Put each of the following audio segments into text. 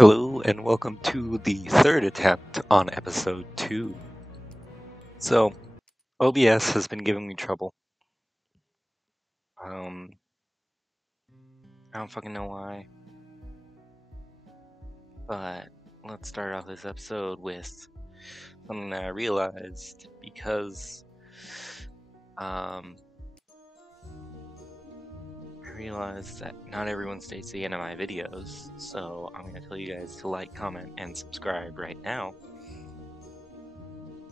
Hello and welcome to the third attempt on episode 2. So, OBS has been giving me trouble. I don't fucking know why. But let's start off this episode with something that I realized because I realized that not everyone stays to the end of my videos, so I'm gonna tell you guys to like, comment, and subscribe right now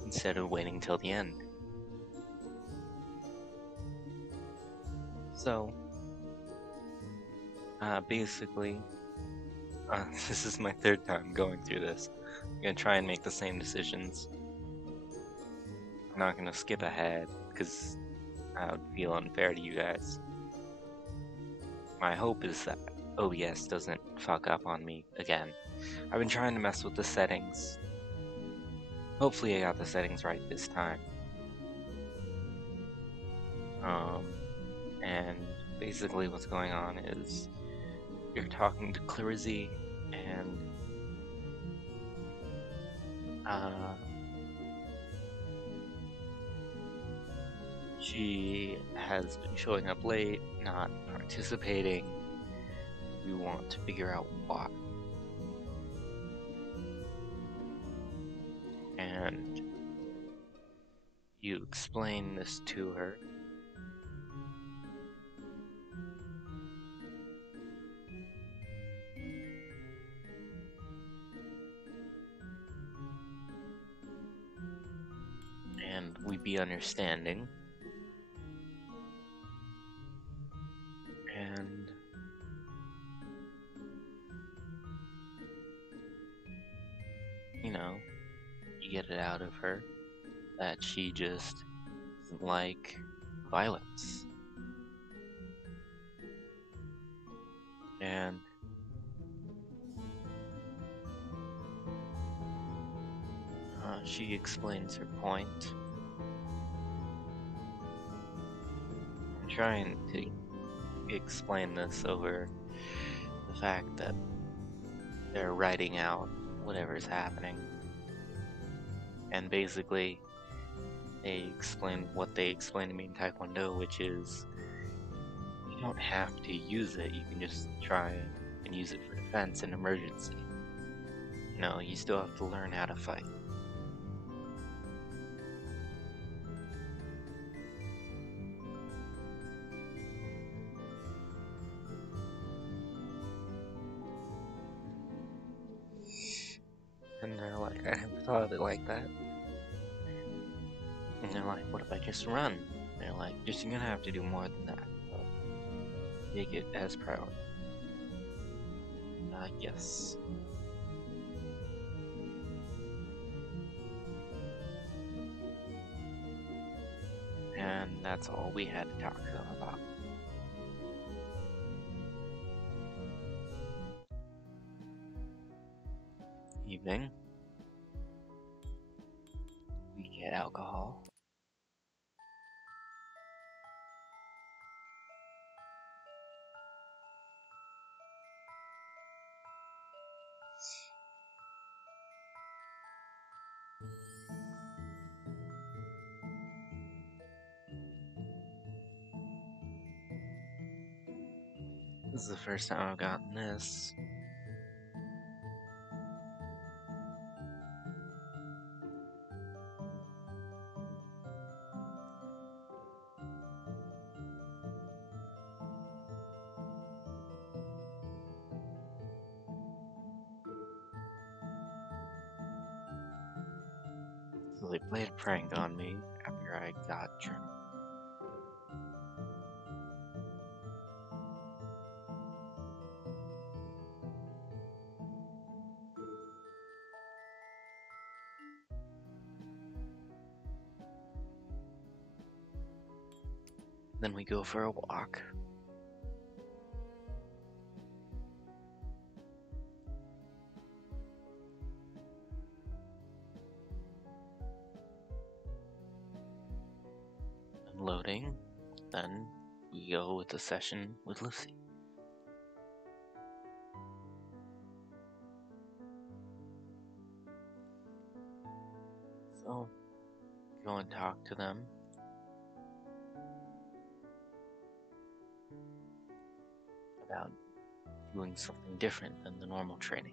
instead of waiting till the end. So, basically, this is my third time going through this. I'm gonna try and make the same decisions. I'm not gonna skip ahead, because that would feel unfair to you guys. My hope is that OBS doesn't fuck up on me again. I've been trying to mess with the settings. Hopefully I got the settings right this time. And basically what's going on is you're talking to Clarizy, and she has been showing up late, not participating. We want to figure out why. And you explain this to her. And we be understanding. And you know, you get it out of her that she just doesn't like violence. And she explains her point. I'm trying to explain this over the fact that they're writing out whatever's happening. And basically, they explain what they explained to me in Taekwondo, which is you don't have to use it, you can just try and use it for defense and emergency. No, you still have to learn how to fight. And they're like, I never thought of it like that. And they're like, what if I just run? And they're like, you're gonna have to do more than that. But take it as priority. Yes. And that's all we had to talk to them about. Evening. We get alcohol. This is the first time I've gotten this. So they played a prank on me after I got drunk. Then we go for a walk. Loading, then we go with the session with Lucy. So, go and talk to them about doing something different than the normal training.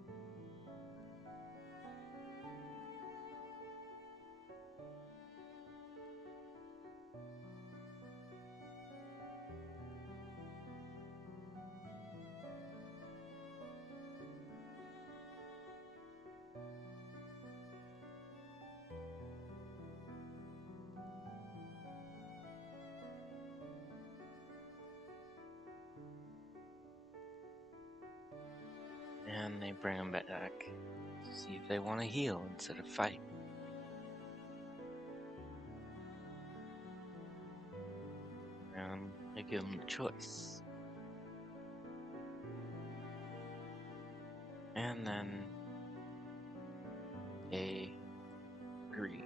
And they bring them back to see if they want to heal instead of fight. And they give them the choice. And then they agree.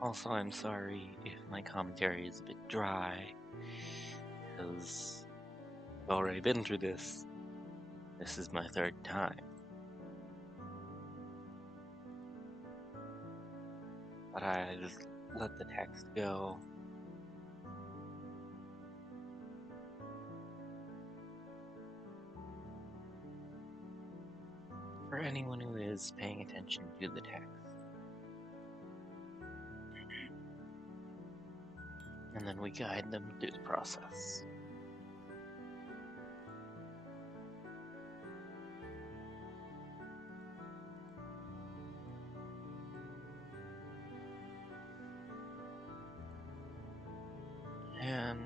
Also, I'm sorry if my commentary is a bit dry, because I've already been through this. This is my third time. But I just let the text go. For anyone who is paying attention to the text. And then we guide them through the process. And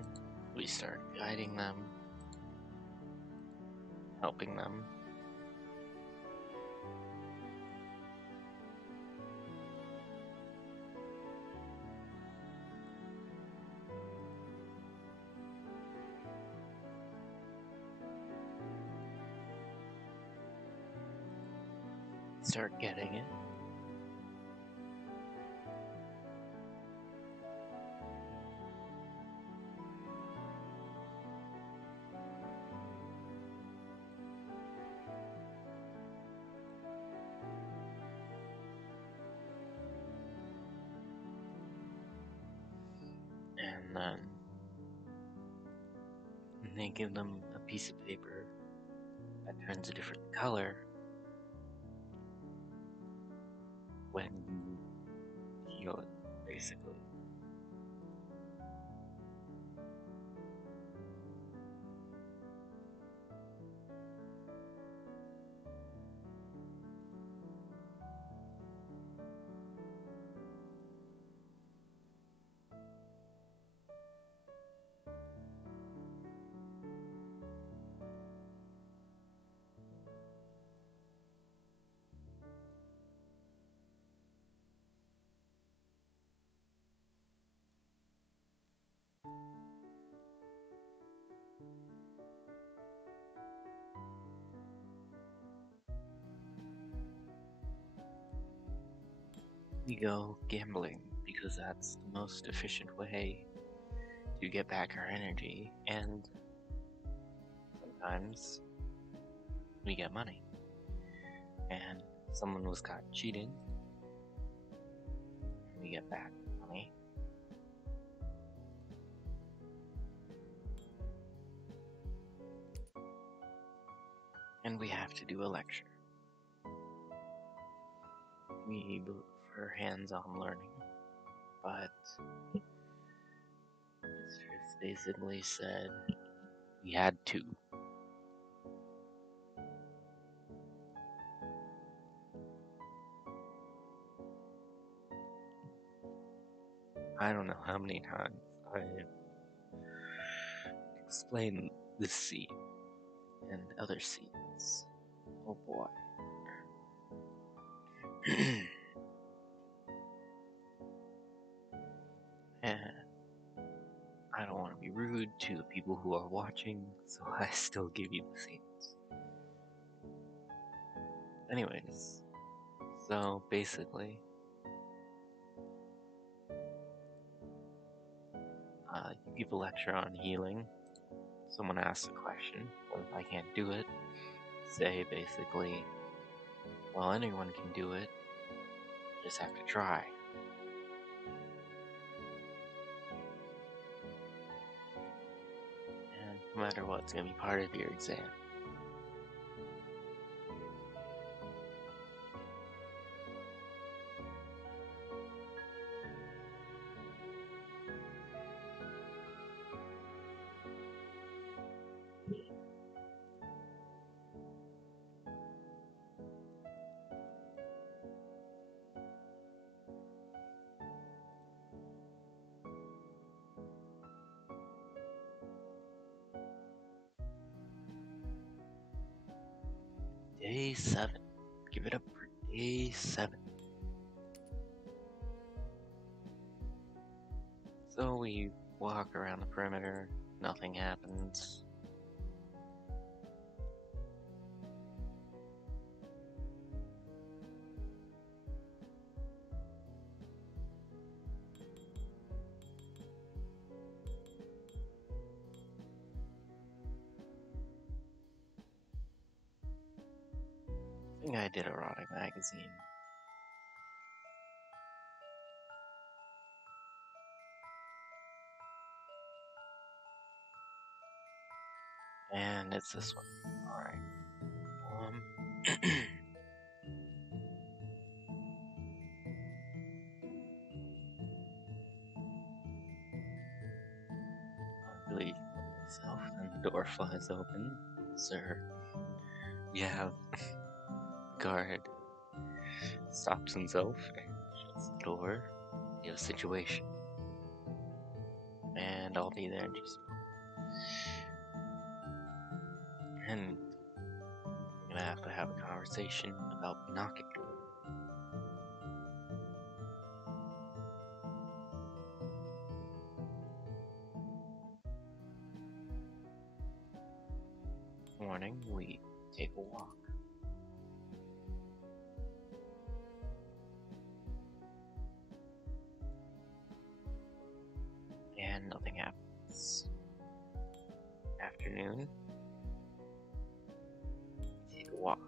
we start guiding them, helping them. Start getting it. And then they give them a piece of paper that turns a different color when you heal it, basically. We go gambling because that's the most efficient way to get back our energy, and sometimes we get money. And someone was caught cheating, we get back money. And we have to do a lecture. We prefer hands-on learning, but mistress basically said we had to. I don't know how many times I explained this scene and other scenes. Oh boy. And I don't want to be rude to the people who are watching, so I still give you the scenes. Anyways, so basically, you give a lecture on healing, someone asks a question, what if I can't do it? Say basically, well, anyone can do it, just have to try. And no matter what, it's gonna be part of your exam. Day 7. Give it up for day 7. So we walk around the perimeter, nothing happens. I think I did erotic magazine. And it's this one. Alright. I really myself, and the door flies open. Sir, we have the guard stops himself and shuts the door. We have a situation. And I'll be there in just a moment. And I'm gonna have to have a conversation about knocking. Morning, we take a walk. And nothing happens. Afternoon, we take a walk.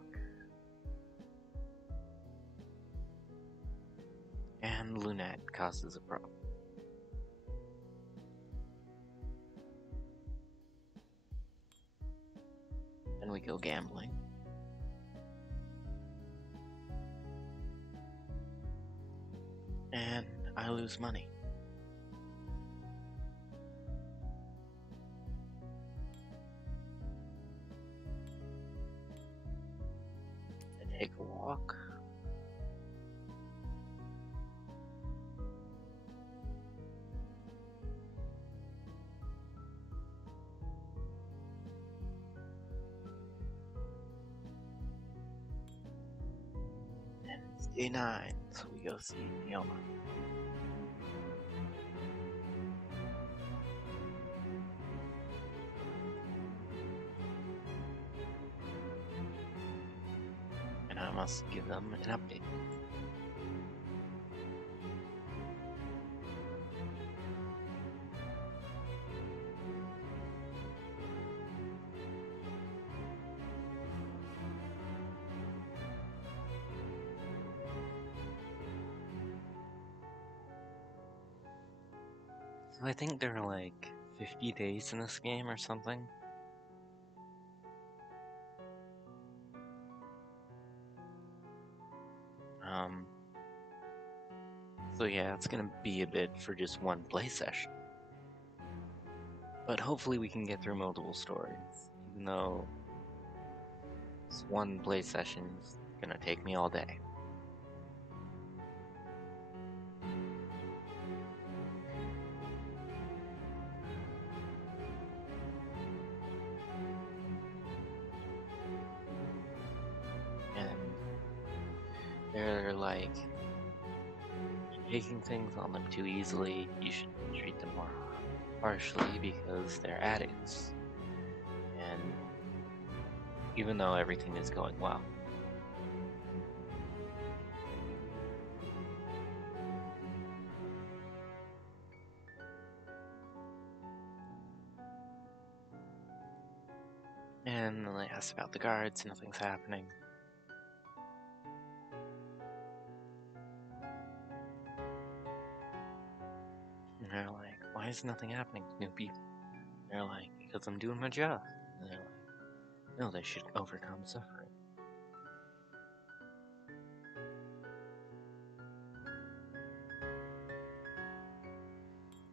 And Lunette causes a problem. Then we go gambling. And I lose money. I take a walk. And it's day 9, so we go see Neoma. And I must give them an update. So I think there are like 50 days in this game or something. So yeah, it's gonna be a bit for just one play session. But hopefully we can get through multiple stories, even though this one play session is gonna take me all day. And they're like taking things on them too easily. You should treat them more harshly because they're addicts. And even though everything is going well. And then they asked about the guards, nothing's happening. And they're like, why is nothing happening to new people? They're like, because I'm doing my job. And they're like, no, they should overcome suffering.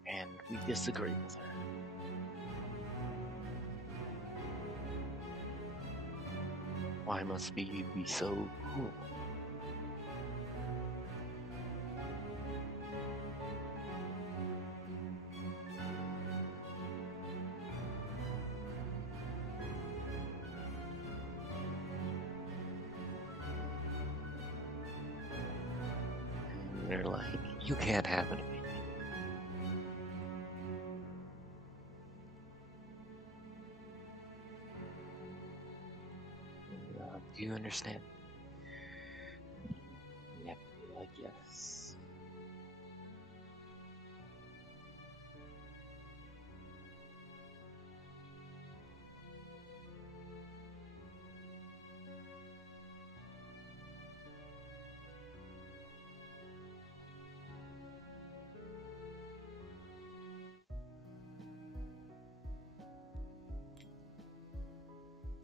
And we disagree with her. Why must we be so cruel? And they're like, you can't have it. Do you understand? You have to be like, yes.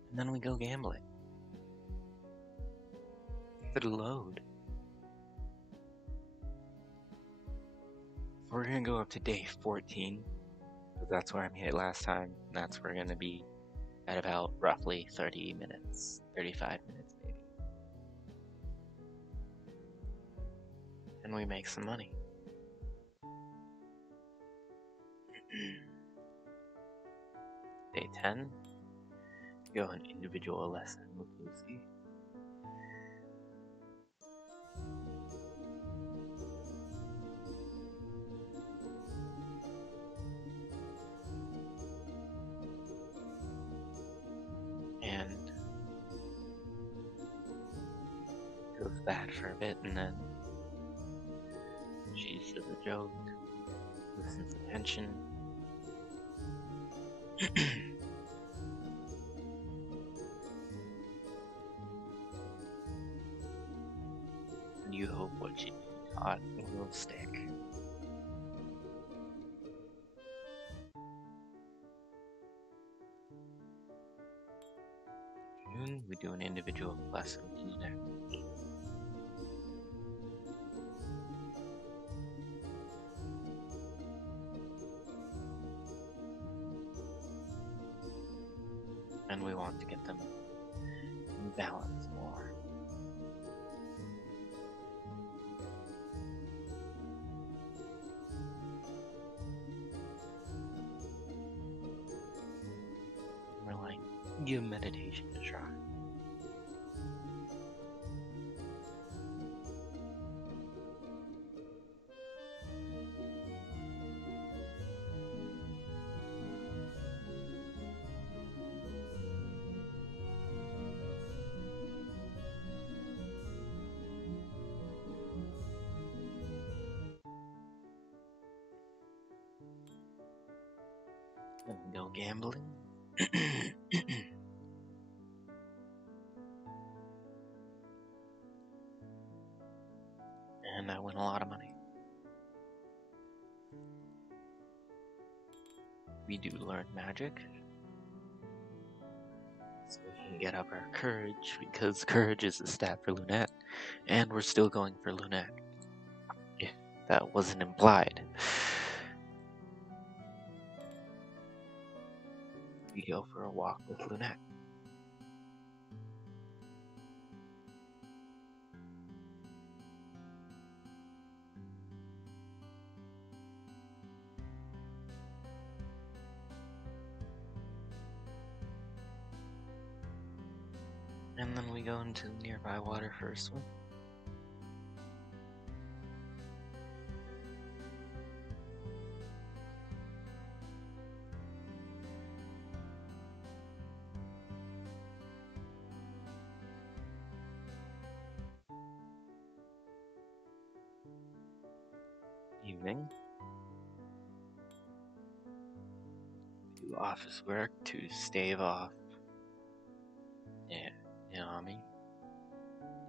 And then we go gambling. For the load. We're gonna go up to day 14. Because that's where I made it last time. And that's where we're gonna be at about roughly 30 minutes. 35 minutes maybe. And we make some money. Day 10. Go an individual lesson with Lucy. And goes bad for a bit, and then she says a joke, listens attention. And you hope what she taught will stick. June, we do an individual lesson with Lunette. And we want to get them in balance more. We're like, give meditation a try. And we go gambling. And I win a lot of money. We do learn magic. So we can get up our courage, because courage is a stat for Lunette. And we're still going for Lunette. If that wasn't implied. We go for a walk with Lunette. And then we go into the nearby water for a swim. Evening. Do office work to stave off Naomi,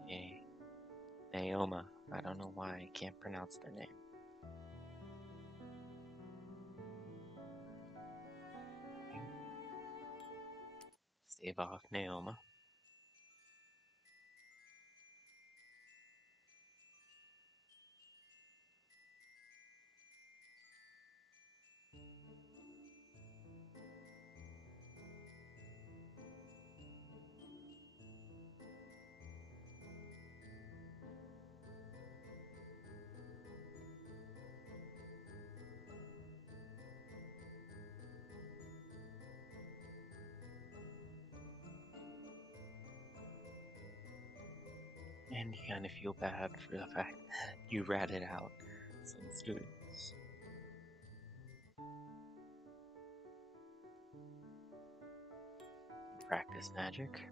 Na- Naoma. I don't know why I can't pronounce their name. Stave off Naoma. And you kind of feel bad for the fact that you ratted out some students. Practice magic.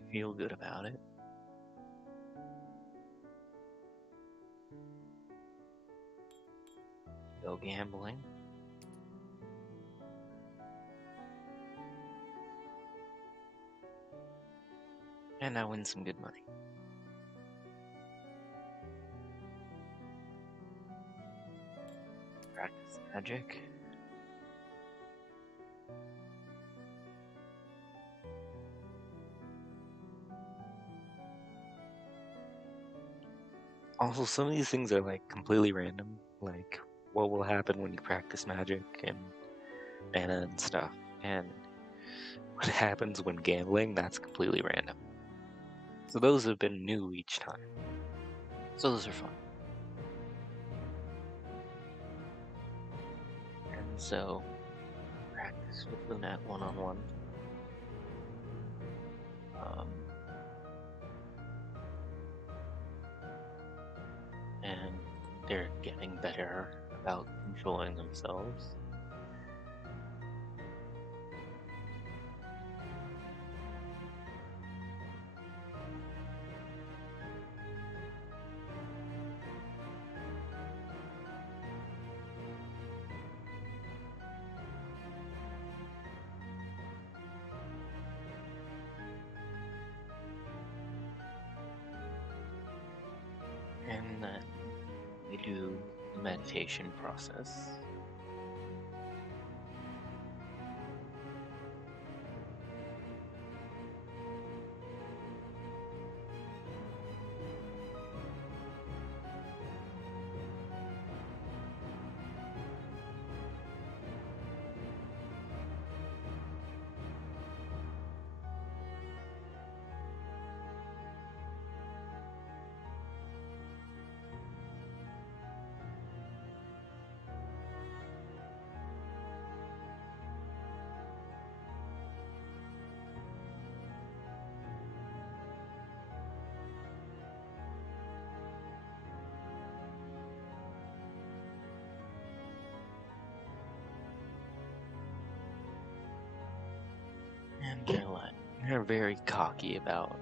You feel good about it. Go gambling. And I win some good money. Practice magic. Also, some of these things are like completely random. Like, what will happen when you practice magic and mana and stuff. And what happens when gambling, that's completely random. So those have been new each time. So those are fun. And so, practice with Lunette one-on-one. And they're getting better about controlling themselves. And then we do the meditation process. And they're very cocky about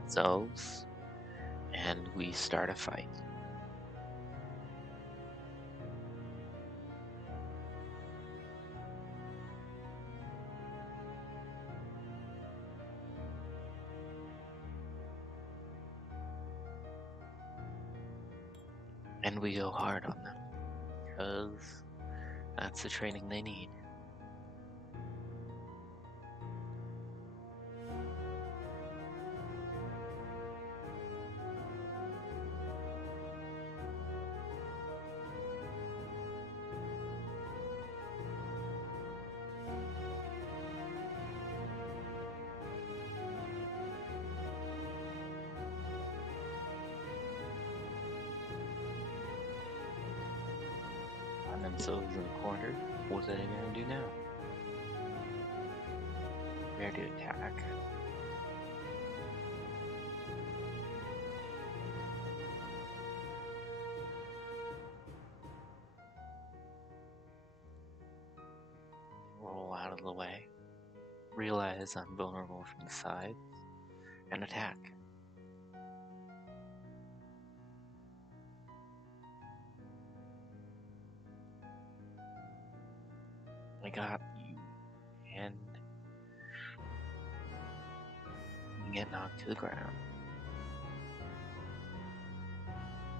themselves. And we start a fight. And we go hard on them. Because that's the training they need. Find themselves in the corner. What are they gonna do now? Prepare to attack. Roll out of the way. Realize I'm vulnerable from the sides. And attack. I got you, and you get knocked to the ground.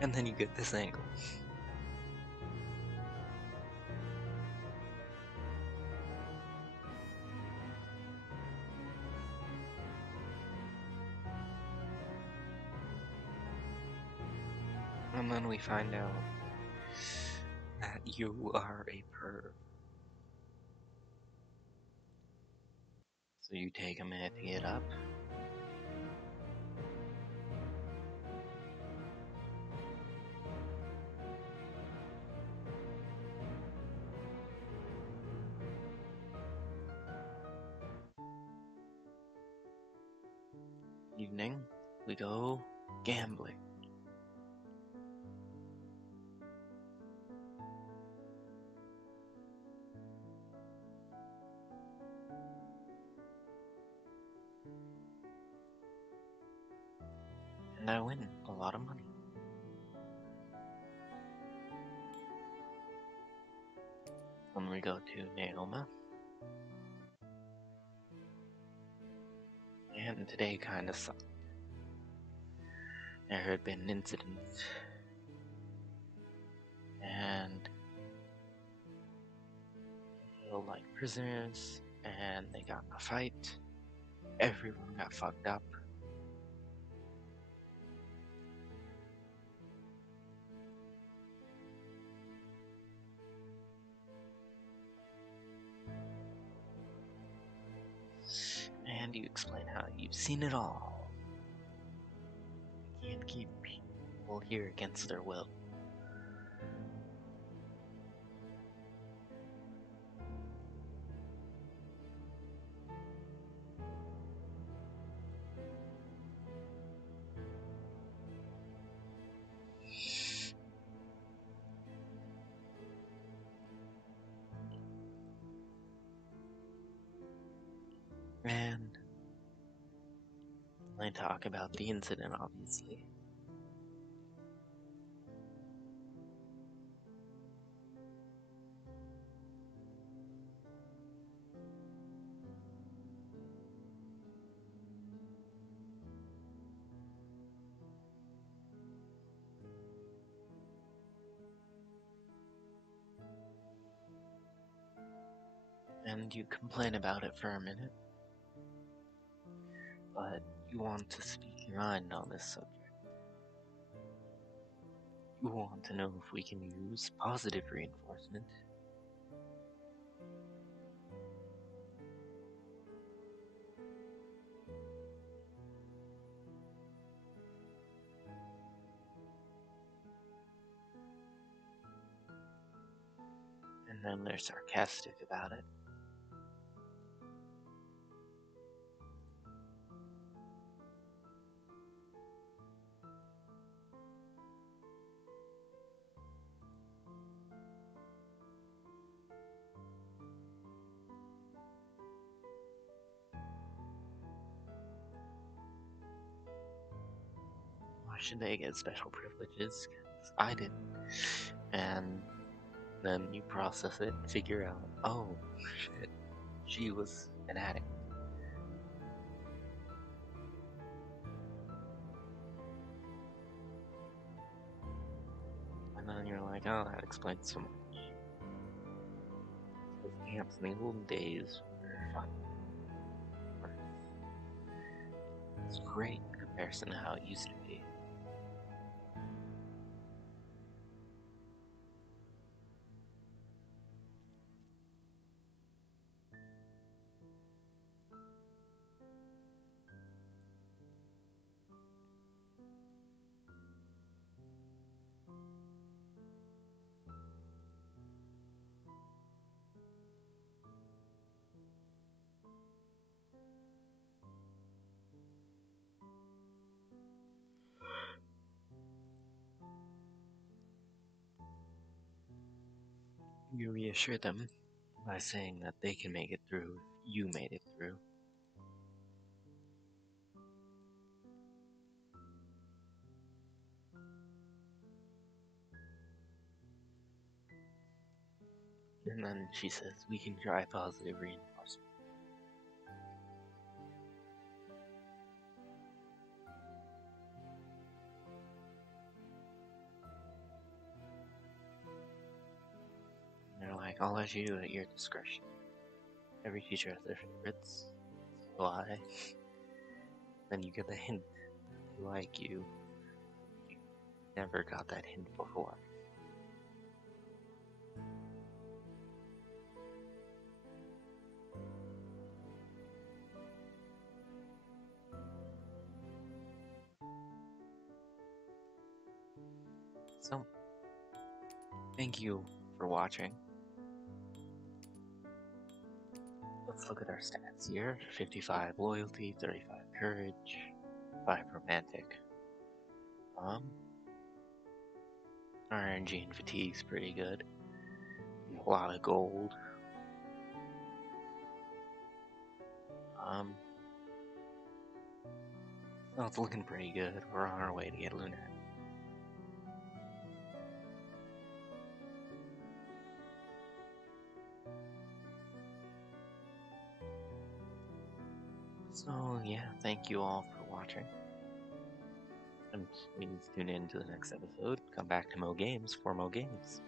And then you get this angle. And then we find out that you are a perv. So you take a minute to get up. Evening, we go gambling. And I win a lot of money. When we go to Naoma. And today kinda sucked. There had been incidents. And they felt like prisoners. And they got in a fight. Everyone got fucked up. And you explain how you've seen it all. You can't keep people here against their will. And I talk about the incident, obviously. And you complain about it for a minute. But you want to speak your mind on this subject. You want to know if we can use positive reinforcement. And then they're sarcastic about it. Why should they get special privileges? 'Cause I didn't. And then you process it and figure out, oh shit, she was an addict. And then you're like, oh, that explains so much. Those camps in the old days were fun. It's great in comparison to how it used to be. You reassure them by saying that they can make it through if you made it through. And then she says, we can try positive reinforcement. And they're like, I'll let you do it at your discretion. Every teacher has their favorites. So then you get the hint. They like you. You never got that hint before. So, thank you for watching. Let's look at our stats here. 55 loyalty, 35 courage, 5 romantic. RNG and fatigue's pretty good. A lot of gold. So it's looking pretty good. We're on our way to get Lunette. So yeah, thank you all for watching. And please tune in to the next episode. Come back to Mo Games for Mo Games.